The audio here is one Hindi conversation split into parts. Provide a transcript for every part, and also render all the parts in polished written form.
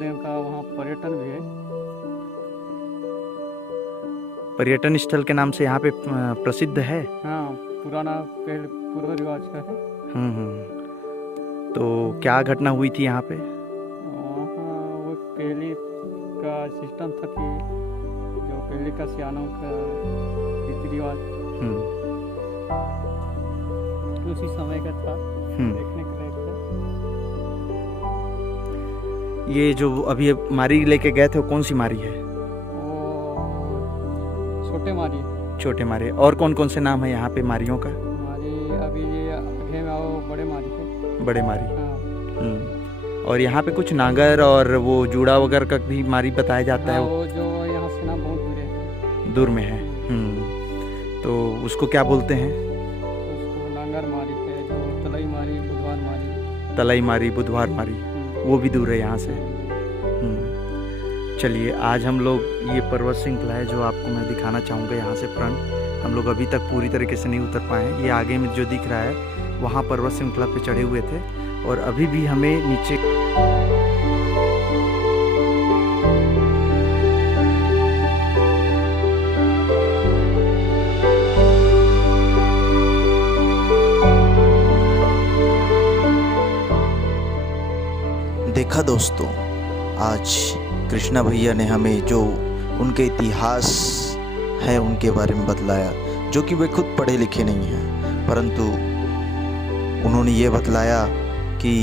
महादेव का वहाँ पर्यटन भी है। पर्यटन स्थल के नाम से यहाँ पे प्रसिद्ध है। हाँ, पुराना पहले पूर्व रिवाज का है। तो क्या घटना हुई थी यहाँ पे? वहाँ वो पहले का सिस्टम था कि जो पहले का सियानों का रीति रिवाज उसी समय का था, देखने के लायक था। ये जो अभी मारी लेके गए थे वो कौन सी मारी है? वो छोटे मारी। छोटे मारी। और कौन कौन से नाम है यहाँ पे मारियों का? मारी अभी ये आगे में आओ, बड़े मारी है। बड़े मारी। हाँ। और यहाँ पे कुछ नागर और वो जूड़ा वगैरह का भी मारी बताया जाता है। वो जो यहाँ से ना बहुत दूर है। दूर में है। तो उसको क्या बोलते हैं? उसको नांगर मारी है, जो तलई मारी, बुधवार मारी। तलई मारी, बुधवार मारी, वो भी दूर है यहाँ से। चलिए, आज हम लोग ये पर्वत श्रृंखला है जो आपको मैं दिखाना चाहूँगा यहाँ से फ्रंट। हम लोग अभी तक पूरी तरीके से नहीं उतर पाए हैं। ये आगे में जो दिख रहा है वहाँ पर्वत श्रृंखला पे चढ़े हुए थे और अभी भी हमें नीचे देखा। दोस्तों, आज कृष्णा भैया ने हमें जो उनके इतिहास है उनके बारे में बतलाया, जो कि वे खुद पढ़े लिखे नहीं हैं, परंतु उन्होंने ये बतलाया कि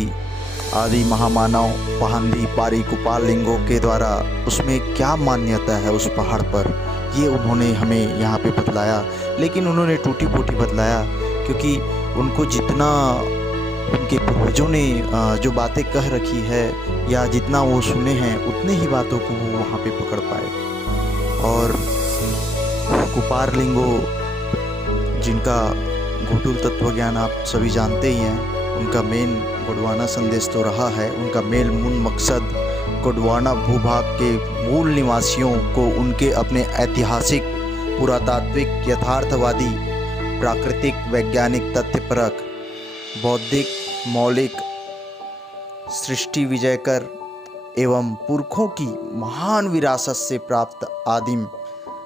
आदि महामानव पहांदी पारी कुपाल लिंगों के द्वारा उसमें क्या मान्यता है उस पहाड़ पर, ये उन्होंने हमें यहाँ पे बतलाया। लेकिन उन्होंने टूटी फूटी बतलाया, क्योंकि उनको जितना उनके पूर्वजों ने जो बातें कह रखी है या जितना वो सुने हैं उतने ही बातों को वो वहाँ पे पकड़ पाए। और कुपार लिंगो, जिनका घुटुल तत्व ज्ञान आप सभी जानते ही हैं, उनका मेन गोंडवाना संदेश तो रहा है। उनका मेन मूल मकसद गोंडवाना भूभाग के मूल निवासियों को उनके अपने ऐतिहासिक, पुरातात्विक, यथार्थवादी, प्राकृतिक, वैज्ञानिक, तथ्यपरक, बौद्धिक, मौलिक, सृष्टि विजयकर एवं पुरखों की महान विरासत से प्राप्त आदिम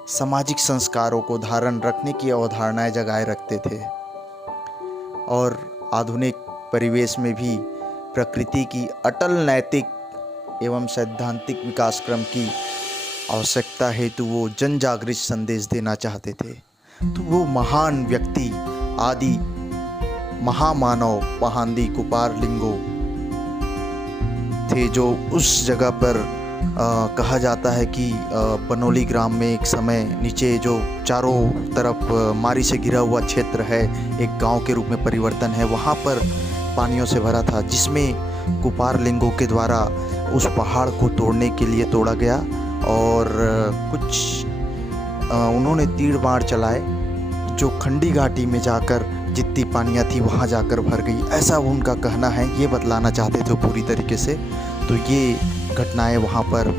सामाजिक संस्कारों को धारण रखने की अवधारणाएं जगाए रखते थे और आधुनिक परिवेश में भी प्रकृति की अटल नैतिक एवं सैद्धांतिक विकास क्रम की आवश्यकता हेतु वो जन जागृत संदेश देना चाहते थे। तो वो महान व्यक्ति आदि महामानव पहांदी कुपार लिंगो थे, जो उस जगह पर कहा जाता है कि बनोली ग्राम में एक समय नीचे जो चारों तरफ मारी से घिरा हुआ क्षेत्र है, एक गांव के रूप में परिवर्तन है, वहाँ पर पानियों से भरा था, जिसमें कुपार लिंगों के द्वारा उस पहाड़ को तोड़ने के लिए तोड़ा गया और कुछ उन्होंने तीर बाण चलाए, जो खंडी घाटी में जाकर जितनी पानियाँ थी वहाँ जाकर भर गई, ऐसा उनका कहना है। ये बतलाना चाहते थे पूरी तरीके से। तो ये घटनाएं वहाँ पर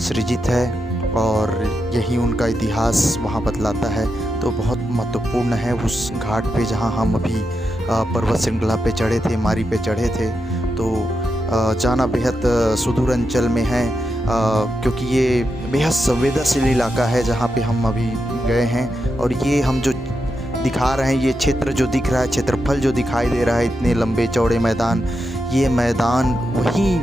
सृजित है और यही उनका इतिहास वहाँ बतलाता है। तो बहुत महत्वपूर्ण है उस घाट पे जहाँ हम अभी पर्वत श्रृंखला पे चढ़े थे, मारी पे चढ़े थे। तो जाना बेहद सुदूर अंचल में है, क्योंकि ये बेहद संवेदनशील इलाका है जहाँ पे हम अभी गए हैं। और ये हम जो दिखा रहे हैं, ये क्षेत्र जो दिख रहा है, क्षेत्रफल जो दिखाई दे रहा है, इतने लंबे चौड़े मैदान, ये मैदान वही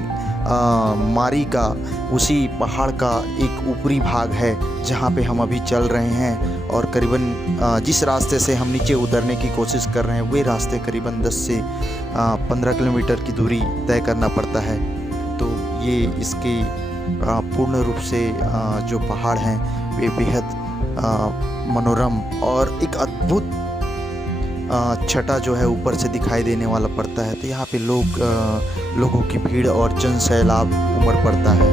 मारी का, उसी पहाड़ का एक ऊपरी भाग है जहाँ पे हम अभी चल रहे हैं। और करीबन जिस रास्ते से हम नीचे उतरने की कोशिश कर रहे हैं, वे रास्ते करीबन 10 से 15 किलोमीटर की दूरी तय करना पड़ता है। तो ये इसके पूर्ण रूप से जो पहाड़ हैं वे बेहद मनोरम और एक अद्भुत छटा जो है ऊपर से दिखाई देने वाला पड़ता है। तो यहाँ पे लोगों की भीड़ और जन सैलाब उमड़ पड़ता है।